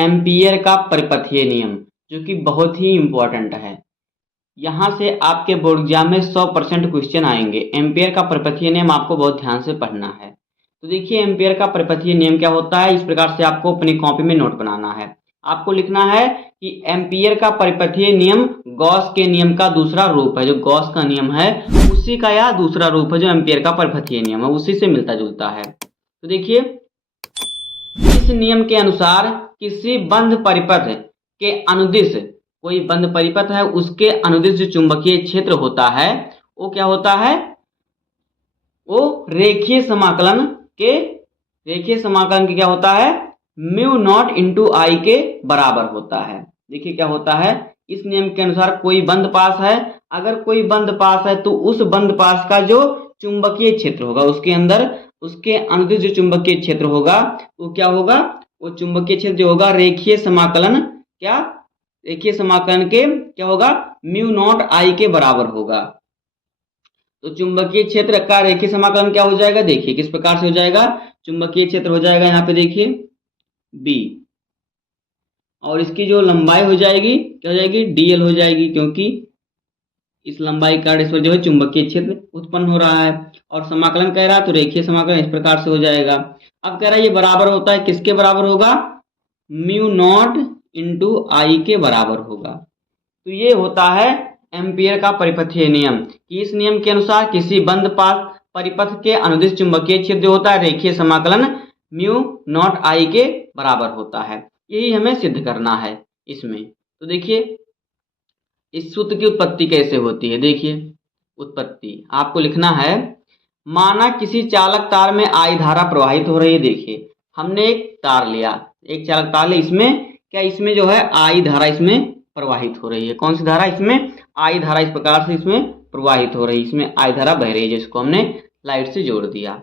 Ampere का परिपथीय नियम, जो कि बहुत ही इम्पोर्टेंट है। यहाँ से आपके बोर्ड एग्जाम में 100% क्वेश्चन आएंगे। एम्पियर का परिपथीय नियम आपको बहुत ध्यान से पढ़ना है। तो देखिए एम्पियर का परिपथीय नियम क्या होता है, इस प्रकार से आपको अपनी कॉपी में नोट बनाना है। आपको लिखना है कि एम्पियर का परिपथीय नियम गॉस के नियम का दूसरा रूप है। जो गॉस का नियम है उसी का यह दूसरा रूप है, जो एम्पियर का परिपथीय नियम है उसी से मिलता जुलता है। तो देखिए इस नियम के अनुसार किसी बंध परिपथ के अनुदिश, कोई बंध परिपथ है उसके अनुदिश जो चुंबकीय क्षेत्र होता है वो क्या होता है, वो रेखीय समाकलन के क्या होता है, म्यू नॉट इंटू आई के बराबर होता है। देखिए क्या होता है, इस नियम के अनुसार कोई बंध पास है, अगर कोई बंध पास है तो उस बंध पास का जो चुंबकीय क्षेत्र होगा उसके अंदर उसके अनुदिश जो चुंबकीय क्षेत्र होगा वो क्या होगा, वो चुंबकीय क्षेत्र जो होगा रेखीय समाकलन के क्या होगा, म्यू नॉट आई के बराबर होगा। तो चुंबकीय क्षेत्र का रेखीय समाकलन क्या हो जाएगा, देखिए किस प्रकार से हो जाएगा। चुंबकीय क्षेत्र हो जाएगा यहाँ पे देखिए बी, और इसकी जो लंबाई हो जाएगी क्या हो जाएगी, डीएल हो जाएगी, क्योंकि इस लंबाई का इस पर जो है चुंबकीय क्षेत्र उत्पन्न हो रहा है। और समाकलन कह रहा है तो रेखीय समाकलन इस प्रकार से हो जाएगा। अब कह रहा है ये बराबर होता है, किसके बराबर होगा, म्यू नॉट इंटू आई के बराबर होगा। तो ये होता है एम्पियर का परिपथीय नियम, कि इस नियम के अनुसार किसी बंद पास परिपथ के अनुदिश चुंबकीय क्षेत्र जो होता है रेखीय समाकलन म्यू नॉट आई के बराबर होता है। यही हमें सिद्ध करना है इसमें। तो देखिए इस सूत्र की उत्पत्ति कैसे होती है, देखिए उत्पत्ति आपको लिखना है। माना किसी चालक तार में आई धारा प्रवाहित हो रही है। देखिए हमने एक तार लिया, एक चालक तार लिया, इसमें क्या, इसमें जो है आई धारा इसमें प्रवाहित हो रही है। कौन सी धारा, इसमें आई धारा इस प्रकार से इसमें प्रवाहित हो रही है, इसमें आई धारा बह रही है, जिसको हमने लाइट से जोड़ दिया।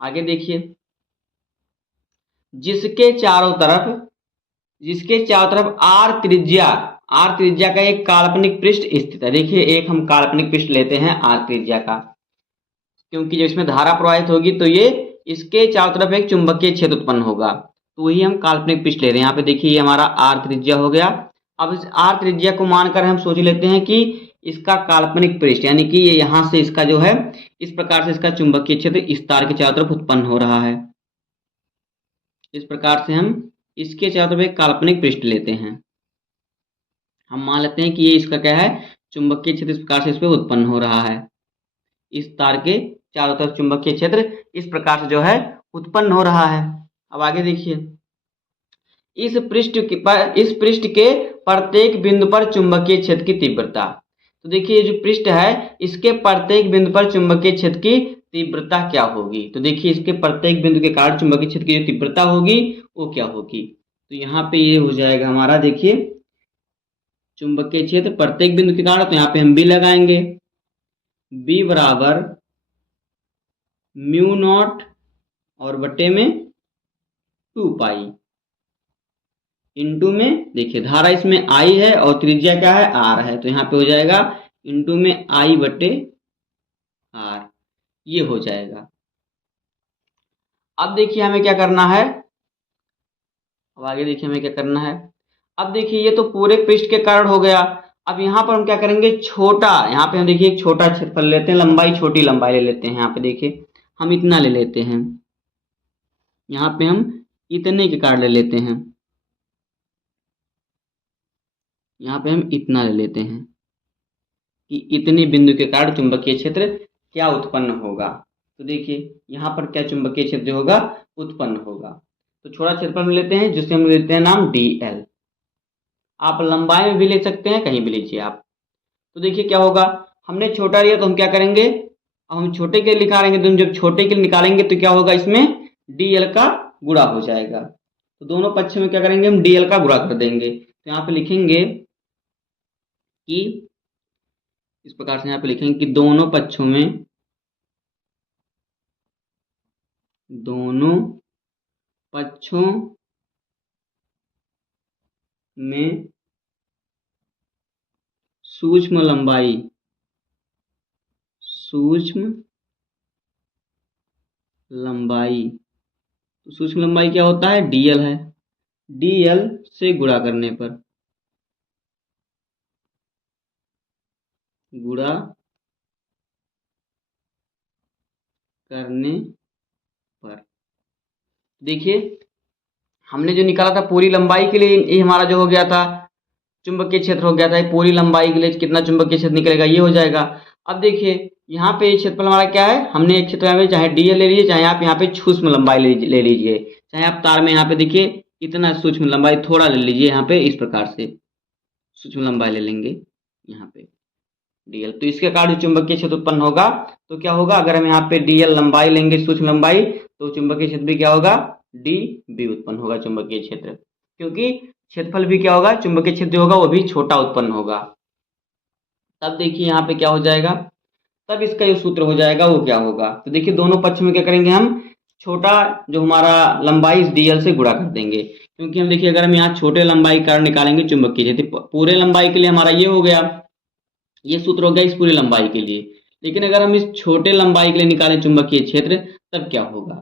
आगे देखिए जिसके चारों तरफ आर त्रिज्या का एक काल्पनिक पृष्ठ स्थित है। देखिए एक हम काल्पनिक पृष्ठ लेते हैं आर त्रिज्या का, क्योंकि जब इसमें धारा प्रवाहित होगी तो ये इसके चारों तरफ एक चुंबकीय क्षेत्र उत्पन्न होगा, तो वही हम काल्पनिक पृष्ठ ले रहे हैं। यहाँ पे देखिए ये हमारा आर त्रिज्या हो गया। अब इस आर त्रिज्या को मानकर हम सोच लेते हैं कि इसका काल्पनिक पृष्ठ, यानी कि ये यहाँ से इसका जो है इस प्रकार से इसका चुंबकीय क्षेत्र इस तार के चारों तरफ उत्पन्न हो रहा है। इस प्रकार से हम इसके चारों तरफ एक काल्पनिक पृष्ठ लेते हैं। हम मान लेते हैं कि ये इसका क्या है, चुंबकीय क्षेत्र इस प्रकार से इस पर उत्पन्न हो रहा है। इस तार के चारों तरफ चुंबकीय क्षेत्र इस प्रकार से जो है उत्पन्न हो रहा है। अब आगे देखिए इस पृष्ठ के प्रत्येक बिंदु पर चुंबकीय क्षेत्र की तीव्रता। तो देखिए जो पृष्ठ है इसके प्रत्येक बिंदु पर चुंबकीय क्षेत्र की तीव्रता क्या होगी। तो देखिए इसके प्रत्येक बिंदु के कारण चुंबकीय क्षेत्र की जो तीव्रता होगी वो क्या होगी। तो यहाँ पे ये हो जाएगा हमारा, देखिए चुंबकीय क्षेत्र प्रत्येक बिंदु के कारण, तो यहाँ पे हम बी लगाएंगे। बी बराबर म्यू नॉट और बट्टे में 2 पाई इंटू में, देखिए धारा इसमें आई है और त्रिज्या क्या है, आर है, तो यहाँ पे हो जाएगा इंटू में आई बटे आर, ये हो जाएगा। अब देखिए हमें क्या करना है, अब आगे देखिए हमें क्या करना है। अब देखिए ये तो पूरे पृष्ठ के कारण हो गया। अब यहाँ पर हम क्या करेंगे, छोटा, यहाँ पे हम देखिए एक छोटा क्षेत्रफल लेते हैं, लंबाई छोटी लंबाई ले लेते हैं। यहाँ पे देखिए हम इतना ले लेते हैं, यहाँ पे हम इतने के कारण ले लेते हैं, यहाँ पे हम इतना ले लेते हैं कि इतने बिंदु के कारण चुंबकीय क्षेत्र क्या उत्पन्न होगा। तो देखिए यहाँ पर क्या चुंबकीय क्षेत्र होगा, उत्पन्न होगा। तो छोटा क्षेत्रफल लेते हैं जिससे हम लेते हैं नाम dl। आप लंबाई में भी ले सकते हैं, कहीं भी लीजिए आप। तो देखिए क्या होगा, हमने छोटा लिया तो हम क्या करेंगे, अब हम छोटे के लिए निकालेंगे, तो हम जब छोटे के लिए निकालेंगे तो क्या होगा, इसमें dl का गुणा हो जाएगा। तो दोनों पक्ष में क्या करेंगे, हम dl का गुणा कर देंगे। तो यहाँ पे लिखेंगे कि इस प्रकार से यहाँ पे लिखेंगे कि दोनों पक्षों में सूक्ष्म लंबाई तो सूक्ष्म लंबाई क्या होता है, dl है। dl से गुणा करने पर, गुणा करने पर देखिए हमने जो निकाला था पूरी लंबाई के लिए, ये हमारा जो हो गया था चुंबकीय क्षेत्र हो गया था। ये पूरी लंबाई के लिए कितना चुंबकीय क्षेत्र निकलेगा ये हो जाएगा। अब देखिए यहाँ पे क्षेत्रफल हमारा क्या है, हमने एक क्षेत्र में चाहे dl ले लीजिए, चाहे आप यहाँ पे सूक्ष्म लंबाई ले लीजिए, चाहे आप तार में यहाँ पे देखिए इतना सूक्ष्म लंबाई थोड़ा ले लीजिए, यहाँ पे इस प्रकार से सूक्ष्म लंबाई ले लेंगे यहाँ पे dl, तो इसके कारण जो चुंबकीय क्षेत्र उत्पन्न होगा तो क्या होगा, अगर हम यहाँ पे dl लंबाई लेंगे सूक्ष्म लंबाई, तो चुंबकीय क्षेत्र भी क्या होगा, db उत्पन्न होगा चुंबकीय क्षेत्र, क्योंकि क्षेत्रफल भी क्या होगा, चुंबकीय क्षेत्र जो होगा वो भी छोटा उत्पन्न होगा। तब देखिए यहाँ पे क्या हो जाएगा, तब इसका जो सूत्र हो जाएगा वो क्या होगा, तो देखिए दोनों पक्ष में क्या करेंगे, हम छोटा जो हमारा लंबाई इस dl से गुणा कर देंगे, क्योंकि हम देखिए अगर हम यहाँ छोटे लंबाई कारण निकालेंगे चुंबकीय क्षेत्र, पूरे लंबाई के लिए हमारा ये हो गया, ये सूत्र हो गया इस पूरी लंबाई के लिए, लेकिन अगर हम इस छोटे लंबाई के लिए निकालें चुंबकीय क्षेत्र तब क्या होगा,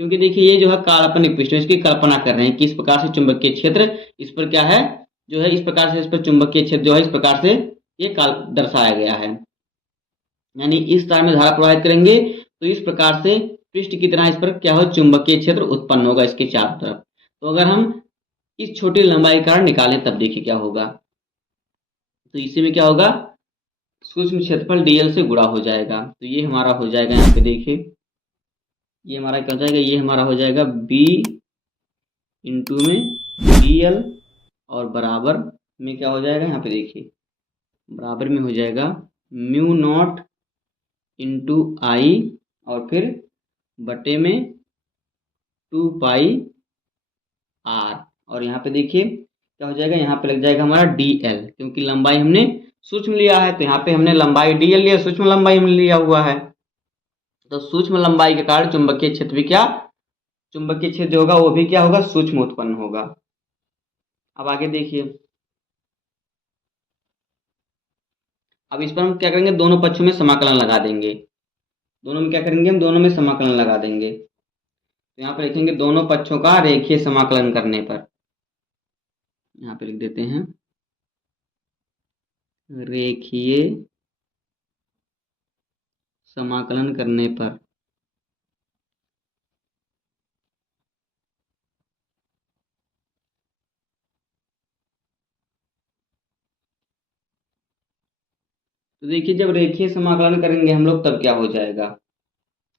क्योंकि देखिए ये जो है काल्पनिक पृष्ठ है, इसकी कल्पना कर रहे हैं कि इस प्रकार से चुंबकीय क्षेत्र इस पर क्या है, जो है इस प्रकार से इस पर चुंबकीय क्षेत्र जो है इस प्रकार से ये काल दर्शाया गया है, यानी इस तार में धारा प्रवाहित करेंगे तो इस प्रकार से पृष्ठ की तरह इस पर क्या हो, चुंबकीय क्षेत्र उत्पन्न होगा इसके चारों तरफ। तो अगर हम इस छोटी लंबाई कारण निकालें तब देखिए क्या होगा, तो इसी में क्या होगा, सूक्ष्म क्षेत्रफल dl से गुणा हो जाएगा, तो ये हमारा हो जाएगा, यहाँ पे देखिए ये हमारा क्या हो जाएगा, ये हमारा हो जाएगा b इंटू में dl और बराबर में क्या हो जाएगा, यहाँ पे देखिए बराबर में हो जाएगा म्यू नॉट इंटू आई और फिर बटे में 2 पाई r, और यहाँ पे देखिए क्या हो जाएगा, यहाँ पे लग जाएगा हमारा dl, क्योंकि लंबाई हमने सूक्ष्म लिया है तो यहाँ पे हमने लंबाई dl लिया, सूक्ष्म लंबाई हमने लिया हुआ है, तो सूक्ष्म लंबाई के कारण चुंबकीय क्षेत्र भी क्या, चुंबकीय क्षेत्र जो होगा वो भी क्या होगा, सूक्ष्म उत्पन्न होगा। अब आगे देखिए, अब इस पर हम क्या करेंगे, दोनों पक्षों में समाकलन लगा देंगे, दोनों में क्या करेंगे, हम दोनों में समाकलन लगा देंगे, तो यहाँ पर लिखेंगे दोनों पक्षों का रेखीय समाकलन करने पर, यहाँ पे लिख देते हैं रेखीय समाकलन करने पर, तो देखिए जब रेखीय समाकलन करेंगे हम लोग तब क्या हो जाएगा,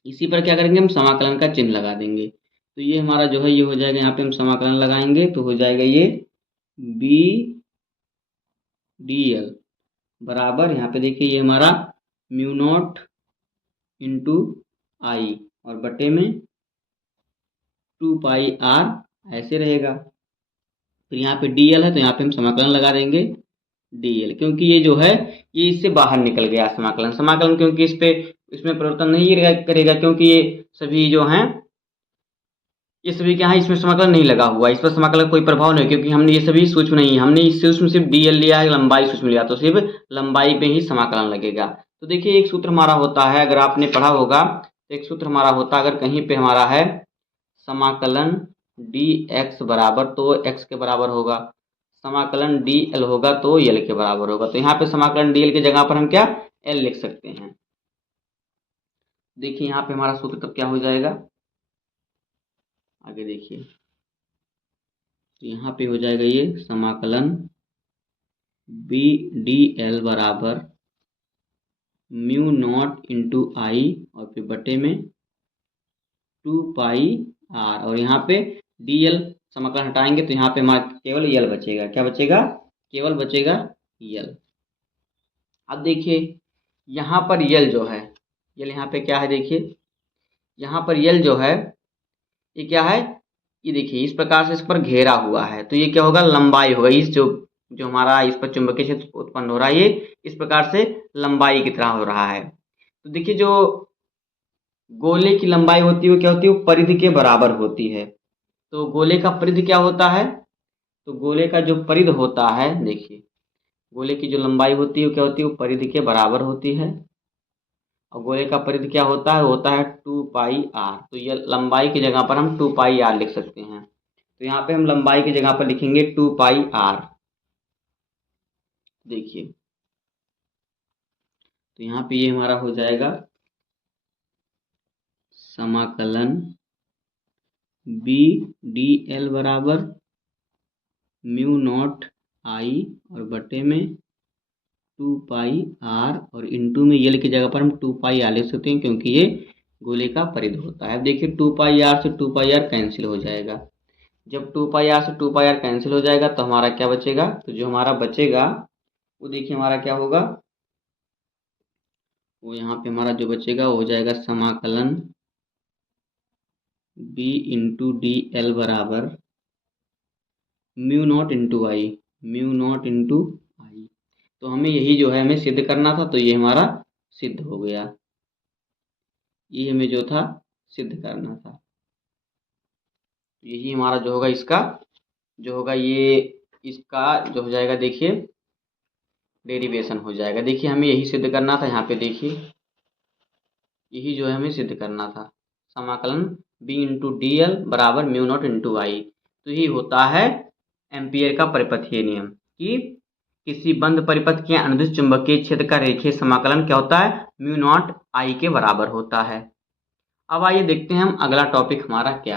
इसी पर क्या करेंगे, हम समाकलन का चिन्ह लगा देंगे, तो ये हमारा जो है ये हो जाएगा, यहाँ पे हम समाकलन लगाएंगे तो हो जाएगा ये b dl बराबर, यहाँ पे देखिए ये हमारा म्यू नॉट इंटू आई और बटे में 2 पाई r ऐसे रहेगा, फिर यहाँ पे dl है तो यहाँ पे हम समाकलन लगा देंगे dl, क्योंकि ये जो है ये इससे बाहर निकल गया समाकलन, समाकलन क्योंकि इस पे इसमें परिवर्तन नहीं करेगा, क्योंकि ये सभी जो हैं ये सभी क्या है, इसमें समाकलन नहीं लगा हुआ, इस पर समाकलन कोई प्रभाव नहीं, क्योंकि हमने ये सभी सूक्ष्म नहीं है, हमने इस सूक्ष्म सिर्फ dl लिया है, लंबाई सूक्ष्म लिया, तो सिर्फ लंबाई पे ही समाकलन लगेगा। तो देखिए एक सूत्र हमारा होता है, अगर आपने पढ़ा होगा तो एक सूत्र हमारा होता है, अगर कहीं पे हमारा है समाकलन dx बराबर तो x के बराबर होगा, समाकलन dl होगा तो l के बराबर होगा, तो यहाँ पे समाकलन dl की जगह पर हम क्या l लिख सकते हैं। देखिए यहाँ पे हमारा सूत्र तब क्या हो जाएगा, आगे देखिए तो यहाँ पे हो जाएगा ये समाकलन b dl बराबर म्यू नॉट इंटू आई और फिर बटे में 2 पाई r, और यहाँ पे dl समाकलन हटाएंगे तो यहाँ पे हमारा केवल यल बचेगा, क्या बचेगा, केवल बचेगा यल। अब देखिए यहाँ पर यल जो है, यल यहाँ पे क्या है, देखिए यहाँ पर यल जो है ये क्या है, ये देखिए इस प्रकार से इस पर घेरा हुआ है, तो ये क्या होगा, लंबाई होगा, इस जो जो हमारा इस पर चुंबकीय क्षेत्र उत्पन्न हो रहा है ये इस प्रकार से लंबाई की तरह हो रहा है। तो देखिए जो गोले की लंबाई होती है वो क्या होती है, वो परिधि के बराबर होती है, तो गोले का परिधि क्या होता है, तो गोले का जो परिध होता है, देखिए गोले की जो लंबाई होती है वो क्या होती है, वो परिधि के बराबर होती है, और गोले का परिधि क्या होता है, होता है 2 पाई r, तो ये लंबाई की जगह पर हम 2 पाई r लिख सकते हैं। तो यहाँ पे हम लंबाई की जगह पर लिखेंगे 2 पाई r। देखिए, तो यहाँ पे ये हमारा हो जाएगा समाकलन बी डी एल बराबर म्यू नॉट आई और बटे में 2 पाई आर, और इंटू में यल की जगह पर हम 2 पाई आर लिख सकते हैं क्योंकि ये गोले का परिध होता है। अब देखिए 2 पाई आर से 2 पाई आर कैंसिल हो जाएगा। जब 2 पाई आर से 2 पाई आर कैंसिल हो जाएगा तो हमारा क्या बचेगा, तो जो हमारा बचेगा वो देखिए हमारा क्या होगा, वो यहाँ पे हमारा जो बचेगा वो हो जाएगा समाकलन b इंटू डी एल बराबर म्यू नॉट इंटू आई, म्यू नॉट इंटू आई। तो हमें यही जो है हमें सिद्ध करना था, तो ये हमारा सिद्ध हो गया। ये हमें जो था सिद्ध करना था, यही हमारा जो होगा इसका जो होगा ये इसका जो हो जाएगा देखिए डेरिवेशन हो जाएगा। देखिए हमें यही सिद्ध करना था, यहाँ पे देखिए यही जो है हमें सिद्ध करना था, समाकलन b इंटू डी एल बराबर म्यू नॉट इंटू आई। तो यही होता है एम्पियर का परिपथीय नियम कि किसी बंद परिपथ के अनुदिश चुंबकीय क्षेत्र का रेखीय समाकलन क्या होता है, म्यू नॉट आई के बराबर होता है। अब आइए देखते हैं हम अगला टॉपिक हमारा क्या